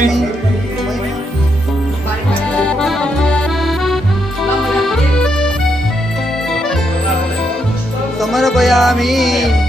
समर्पयामि सङ्ग्रामे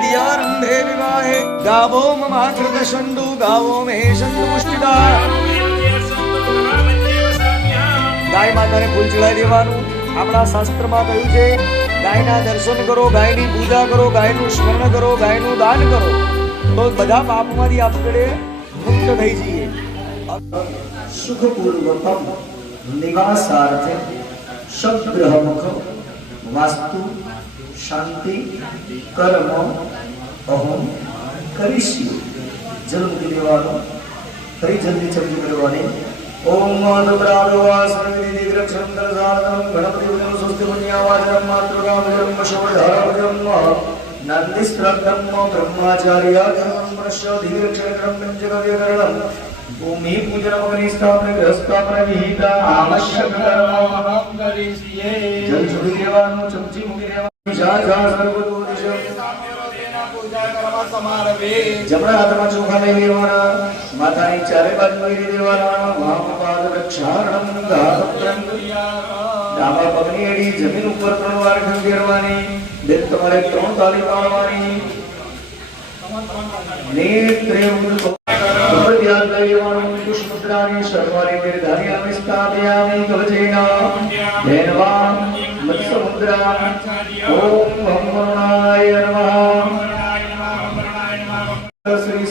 યદિયારંભે વિવાહે ગાવો મમાકૃત સંદુ ગાવો મે ગાય માતાને ફૂલ ચડાવી આપણા શાસ્ત્રમાં કહ્યું છે, ગાયના દર્શન કરો, ગાયની પૂજા કરો, ગાયનું સ્મરણ કરો, ગાયનું દાન કરો. તો બધા પાપમાંથી આપણે મુક્ત થઈ જઈએ. સુખપૂર્વકમ નિવાસાર્થે શબ્દ્રહમુખ વાસ્તુ, શાંતિ, કર્મ અહમ કરીશું જન્મ લેવાનો ફરી જલ્દી જલ્દી કરવાની ઓમ માનવરારોવાસમિતિ રક્ષણ કરદારમ ગણપતિવદમ સ્વસ્તિ પુણ્યાવાચરમ માતૃકામ જન્મ શોધારમ નંદિશ્રદ્ધમ બ્રહ્માચાર્ય ધર્મમ પ્રશ્ય ધીરક્ષણકરમ પંચકવ્યકરણમ ભૂમિ પૂજનમ અગ્નિસ્થાપન ગ્રહસ્થાપન વિહિત આવશ્યક કર્મ અહમ કરીષ્યે જલ છોડી દેવાનું ચમચી મૂકી દેવાનું જા જા સર્વદૂર જમણા હાથમાં ચોખા લઈ લેવાના માથાની ચારે બાજુ લઈ દેવાના વામ પાદ રક્ષાણમ ગાતમ ડાબા પગની એડી જમીન ઉપર ત્રણ વાર ખંખેરવાની બેન તમારે ત્રણ તાળી પાડવાની નેત્રે ઉપર ધ્યાન લઈ લેવાનું પુષ્પદ્રાની સર્વારી નિર્ધાર્યામિ સ્થાપયામિ કવચેન ધેનવા મત્સ્યમુદ્રા ઓમ ભમ વરુણાય નમઃ શ્રી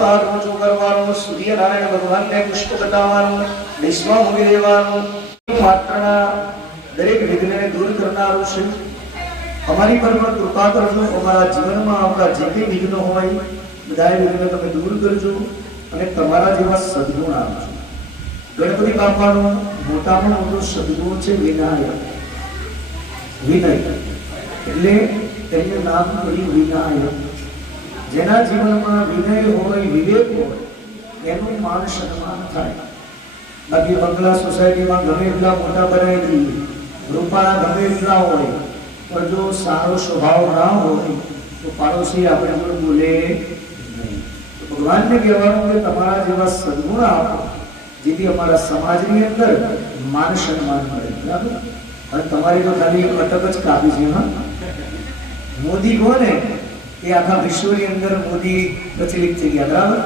હાથ ઊંચો કરવાનો સૂર્યનારાયણ ભગવાનને પુષ્પ બતાવવાનું વિશ્વા મૂકી દેવાનું માત્રના દરેક વિઘ્નને દૂર કરનારું છે અમારી પર પણ કૃપા કરજો અમારા જીવનમાં આવતા જે કંઈ વિઘ્નો હોય બધાએ વિઘ્નો તમે દૂર કરજો અને તમારા જેવા સદગુણ આપજો. ગણપતિ બાપાનું મોટામાં મોટું સદગુણ છે વિનાયક. વિનય. એટલે તેનું નામ પડ્યું વિનાયક. જેના જીવનમાં વિનય હોય, વિવેક હોય, એનું માન સન્માન થાય. બાકી બંગલા સોસાયટીમાં ગમે એટલા મોટા બનાવી દઈએ રૂપાળા ગમે એટલા હોય, પણ જો સારો સ્વભાવ ના હોય, તો પાડોશી આપણે પણ બોલે નહીં. ભગવાનને કહેવાનું કે તમારા જેવા સદગુણ આપો, જેથી અમારા સમાજની અંદર માન સન્માન મળે. બરાબર? અને તમારી તો ખાલી એક અટક જ કાપી છે હા મોદી કોને એ આખા વિશ્વની અંદર મોદી પ્રચલિત થઈ ગયા બરાબર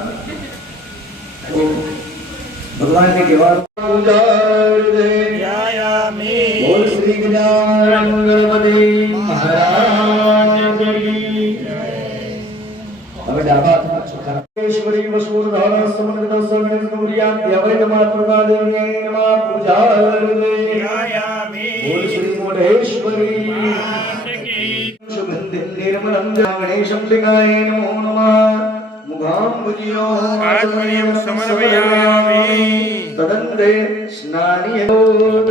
તો ભગવાનને કહેવાનું બોલ શ્રી ગજાનન ગણપતિ મહારાજ કી જય. હવે ડાબા હાથમાં ચોખા ઈશ્વરી વસુધાર સમન્વિત સગણ ગૌરિયા દ્યવૈત માતૃકા દેવને નમઃ પૂજાર્થે બોલ શ્રી गणेशम्बिकाय नमो नमः मुखाम्बुजियो समर्पयामि तदन्ते स्नानियोद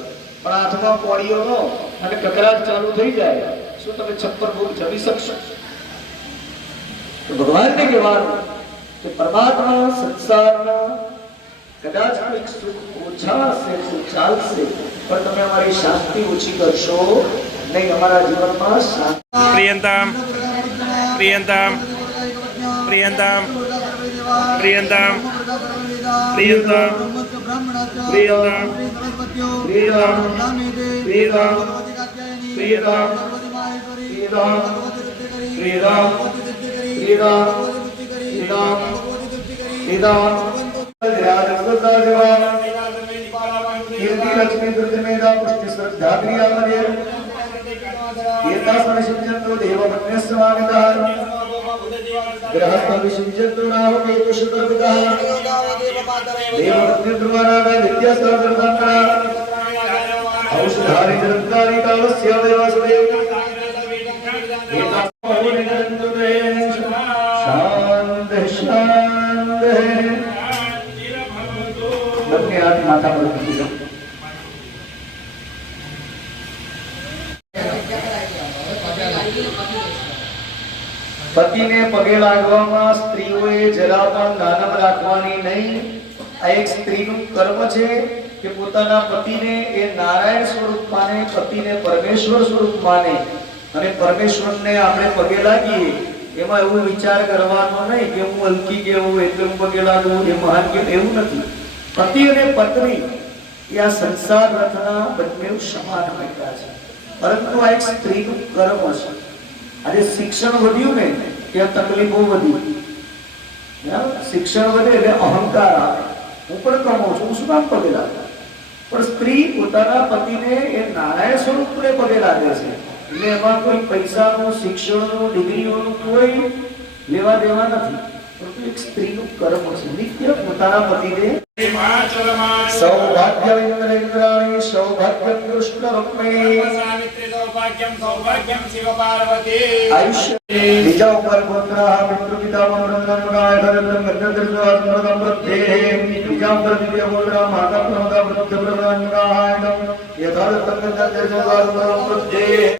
પણ હાથમાં પોળીઓનો અને કકરાટ ચાલુ થઈ જાય શું તમે છપ્પન ભોગ જમી શકશો તો ભગવાનને કહેવાનું કે પરમાત્મા સંસારના કદાચ કોઈક સુખ ઓછા હશે તો ચાલશે પણ તમે અમારી શાંતિ ઓછી કરશો નહીં અમારા જીવનમાં શાંતિ सत्यो वेदाम दामेदे वेदाम भगवती कात्यायनी वेदाम भगवती माहेश्वरी वेदाम भगवती दिव्यकरी वेदाम भगवती दिव्यकरी वेदाम भगवती दिव्यकरी वेदाम भगवती दिव्यकरी वेदाम विराज गृहस्थविशिञ्चतृणाहुकेतुषुतर्पितः देववत्निर्वाणाय नित्यस्तादृतङ्कणा औषधानि निरन्तानि कालस्य देवासुदे शान्तः शान्तः धन्यवाद माता भगवती પતિને પગે લાગવામાં સ્ત્રીઓએ જરા પણ નાનમ રાખવાની નહીં. આ એક સ્ત્રીનું કર્મ છે કે પોતાના પતિને એ નારાયણ સ્વરૂપ માને, પતિને પરમેશ્વર સ્વરૂપ માને. અને પરમેશ્વરને આપણે પગે લાગીએ, એમાં એવું વિચાર કરવાનો નહીં કે હું હલકી ગયો એટલે હું પગે લાગુ, એ મહાન કે એવું નથી. પતિ અને પત્ની એ આ સંસાર રથના બંને સમાન મહિલા છે. પરંતુ આ એક સ્ત્રીનું કર્મ છે. આજે શિક્ષણ વધ્યું ને, ત્યાં તકલીફો વધી? શિક્ષણ વધે એટલે અહંકાર આવે. હું પણ કમાઉં છું, હું શું કામ પગે લાગુ? પણ સ્ત્રી પોતાના પતિને એ નારાયણ સ્વરૂપને પગે લાગે છે. એટલે એમાં કોઈ પૈસાનું, શિક્ષણનું, ડિગ્રીઓનું કોઈ લેવા દેવા નથી. એક સ્ત્રીનું કર્મ છે નિત્ય પોતાના પતિને સૌભાગ્ય ઇન્દ્રેન્દ્રાણી સૌભાગ્ય કૃષ્ણ રૂપમણી સૌભાગ્યમ સૌભાગ્યમ શિવ પાર્વતી આયુષ્ય બીજા ઉપર પુત્ર પિતૃ પિતા મંત્રમ ગાય ધરમ ગંધર્વ સ્મૃતમ વૃદ્ધે બીજા ઉપર દિવ્ય પુત્ર માતા પ્રમદા વૃદ્ધ પ્રધાન ગાય યથાર્થ ગંધર્વ સ્મૃતમ વૃદ્ધે ઓમ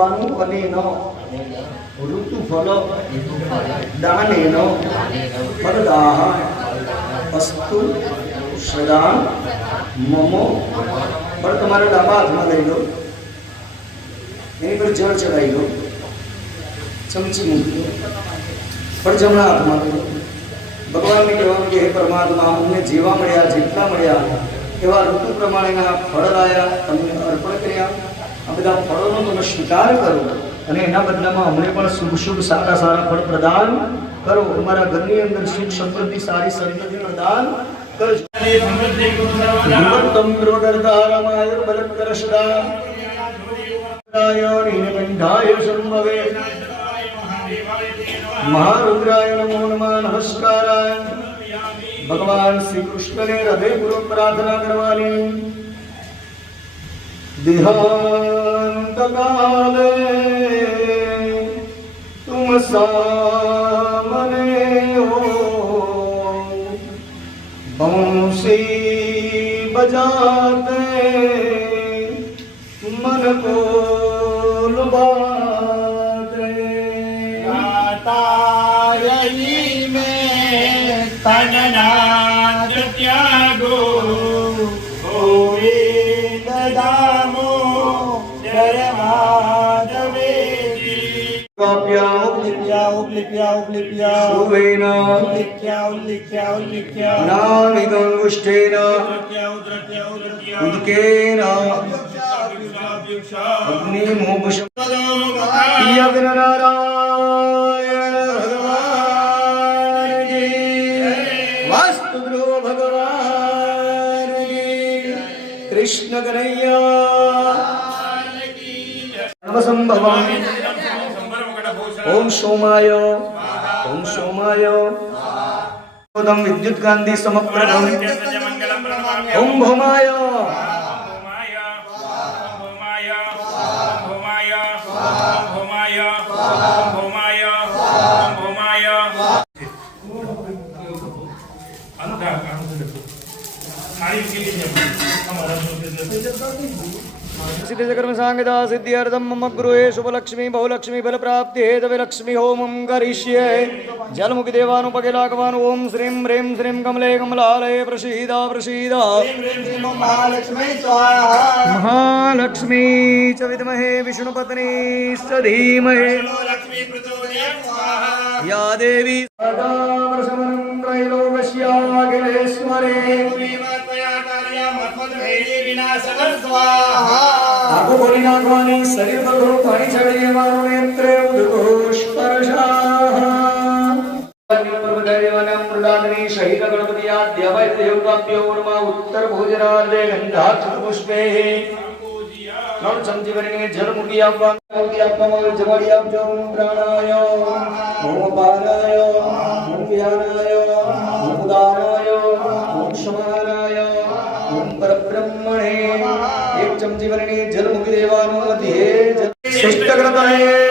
જણ બોલવાનું અને ન ઋતુ ફલ દાને ન ફલદાહ અસ્તુ સદા મમ પણ તમારે ડાબા હાથમાં લઈ લો એની પર જળ ચડાવી લો ચમચી મૂકી લો પણ જમણા હાથમાં લઈ લો ભગવાનને કહેવાનું કે હે પરમાત્મા અમને જેવા મળ્યા જેટલા મળ્યા એવા ઋતુ પ્રમાણેના ફળ લાયા તમને અર્પણ કર્યા આ બધા ફળોનો તમે સ્વીકાર કરો અને એના બદલામાં અમને પણ શુભ શુભ, સારા સારા ફળ પ્રદાન કરો. અમારા ઘરની અંદર સુખ સમૃદ્ધિ, સારી સમૃદ્ધિ પ્રદાન કરજો. ભગવંતમ રોડરધારમાય બલકરશદા નીલકંઠાય સંભવે. મહારુદ્રાય નમો નમઃ, નમસ્કારાય. ભગવાન શ્રી કૃષ્ણને હૃદયપૂર્વક પ્રાર્થના કરવાની. દેહાંતકાલે તુમ સામને હો બંશી બજાતે મન બોલ બાતે તાયની ત્યાગો प्राप्य उल्लिख्या उल्लिख्या उल्लिख्या। शुभेन। उल्लिख्या उल्लिख्या उल्लिख्या। नामिदं गुष्ठेन उदकेन। अग्निमोपुषं यज्ञनारा कृष्ण कन्हैया सर्वसंभवामि ઓમ સોમાય ઓમ સોમાય. વિદ્યુત ગાંધી સમપ્રભમ. ઓમ ભૌમાય. सिद्धिचक्रमसाङ्गिता सिद्ध्यर्थं मम गुरुहे शुभलक्ष्मी, बहुलक्ष्मी फलप्राप्तिहेतविलक्ष्मी होमं करिष्ये। जलमुखिदेवानुपकिलाकवान् ओम श्रीं ह्रीं श्रीं कमले कमलाल प्रसीदा प्रसीदा। महालक्ष्मी च विद्महे विष्णुपत्नी स धीमहे। या देवी सदा वृषमनं ખોલી નાખવાની શરીર પર થોડું પાણી ચડી લેવાનું નેત્રે ઉદઘોષપર્શા શહીદ ગણપતિ આદ્યવય દેવતાભ્યો નમઃ ઉત્તર ભોજનાર્ધે ગંધાક્ષ પુષ્પે ત્રણ ચમચી ભરીને જળ મૂકી આપવાનું મૂકી આપવામાં આવે જમાડી આપજો ઓમ પ્રાણાય ઓમ પાનાય ઓમ વ્યાનાય ઓમ ઉદાનાય ઓમ સમાનાય ઓમ પરબ્રહ્મણે એક ચમચી વર્ણી જલ મૂકી દેવાનું હે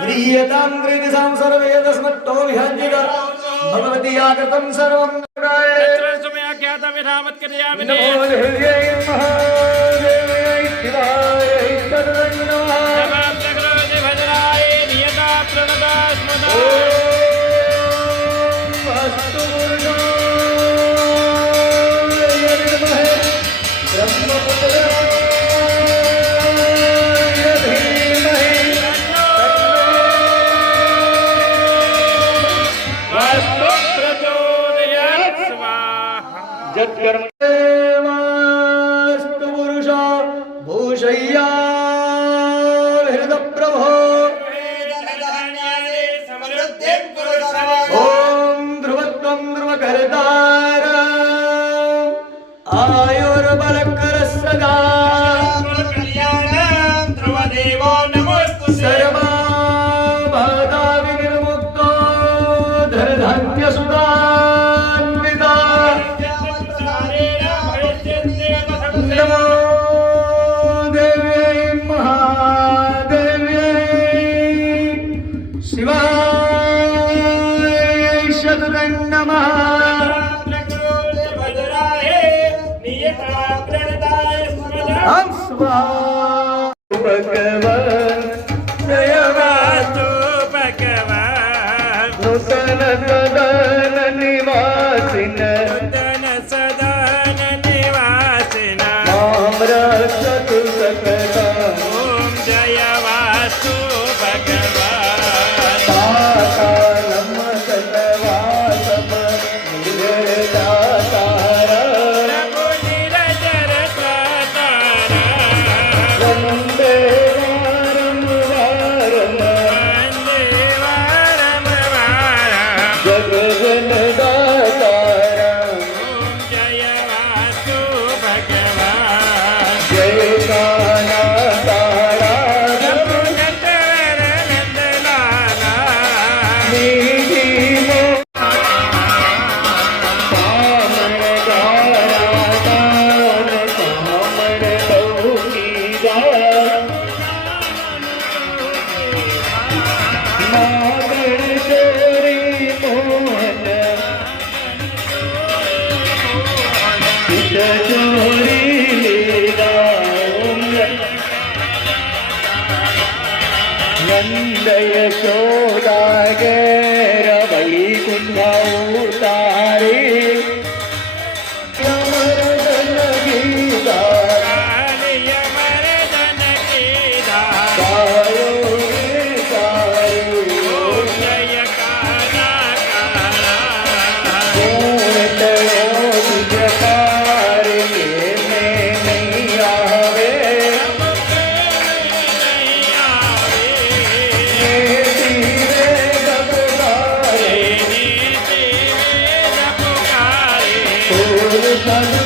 म्रियतां त्रिदिशां सर्वे तस्मत्तो विहञ्जित भगवती आकृतं सर्वं ख्याता विधामत कल्याण नमो देव्यै महादेवे शिवायै तद्वै கண்டைய Oh, oh, oh.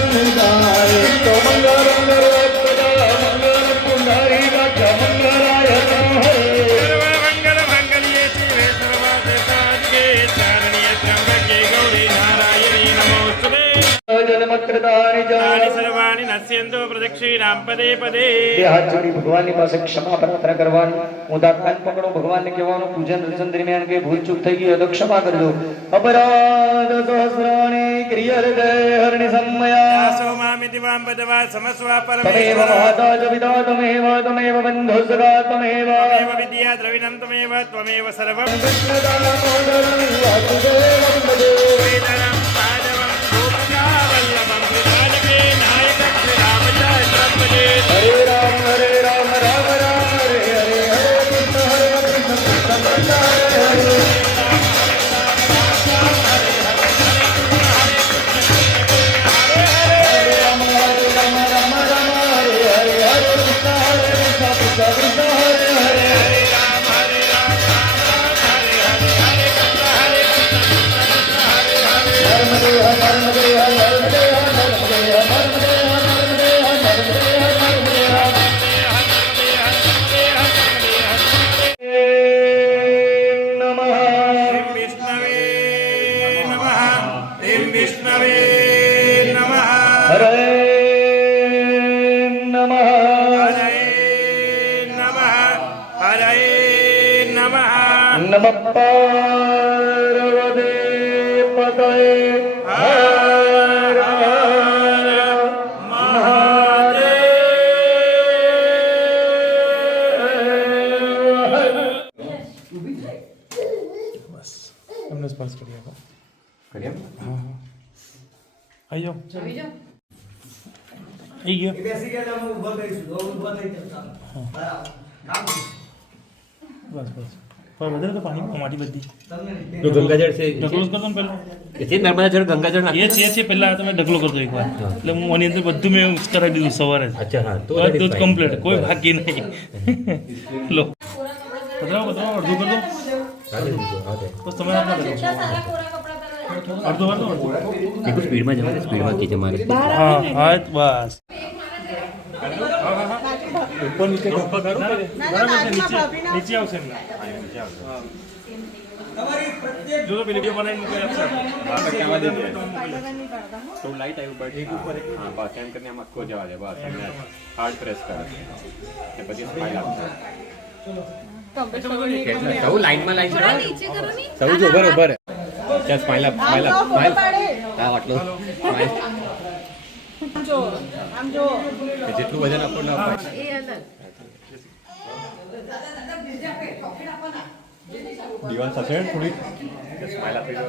નશ્યંતો પ્રદક્ષિણામ પદે પદે બે હાથ જોડી ભગવાનની પાસે ક્ષમા પ્રાર્થના કરવાની હું દાંત પકડો ભગવાનને કહેવાનું પૂજન અર્ચન દરમિયાન કે ભૂલ ચૂક થઈ ગઈ હોય તો ક્ષમા કરજો અપરાધ સહસ્રાણી ક્રિયર્દય હરણિ સમયા વ્યાસો મામિતિ વામ પદવા સમસ્વા તમેવ પરમેશ્વર માતા ચ પિતા તમેવ તમેવ બંધુ સખા તમેવ ત્વમેવ વિદ્યા દ્રવિણમ ત્વમેવ ત્વમેવ સર્વમ વેદનમ પાદવમ हरे नमः। नमः पार्वती पतये। हर बस हमने कर था करिए हाँ हाँ। आइयो आइयो इधर से क्या हम ऊपर बस बस पर बदल तो पानी हमारी बद्दी तो गंगा जल से ढकलोस कर दो पहले ये नर्मदा जल गंगा जल ये છે છે પહેલા તમે ઢગલો કરતો એક વાર એટલે હું આની અંદર બધું મેં મિક્સ કરાવી દીધું સવારે અચ્છા હા તો બધું કમ્પ્લીટ કોઈ બાકી નહીં લો બતાવો બતાવો અડધું કર દો બસ તમે આપના કરો અડધો અડધો અડધો સ્પીડમાં જવાનું સ્પીડમાં કી તમારે હા હા બસ નીચે આવશે. જો તો પેલી બનાવીને મોકલી આપશે. તો લાઈટ આવ્યું બટ એક ઉપર હા બસ એમ કરીને આમ આખો જવા દે બસ એમને હાર્ડ પ્રેસ કરે. ને પછી સ્માઈલ આપશે. સૌ લાઈનમાં લાઈન નીચે. સૌ જો બરોબર. ત્યાં સ્માઈલ આપ સ્માઈલ આપ સ્માઈલ હા આટલો. સ્માઈલ જેટલું વજન આપો ના અપાય એ અલગ. દિવાલ થશે થોડી સ્માઈલ આપી દો.